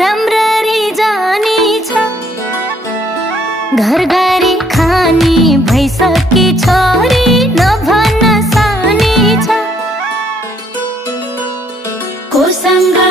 राम्ररी जानी छ घर गरी खानी भइसकी छोरी नभन्न सानी छ कोसँग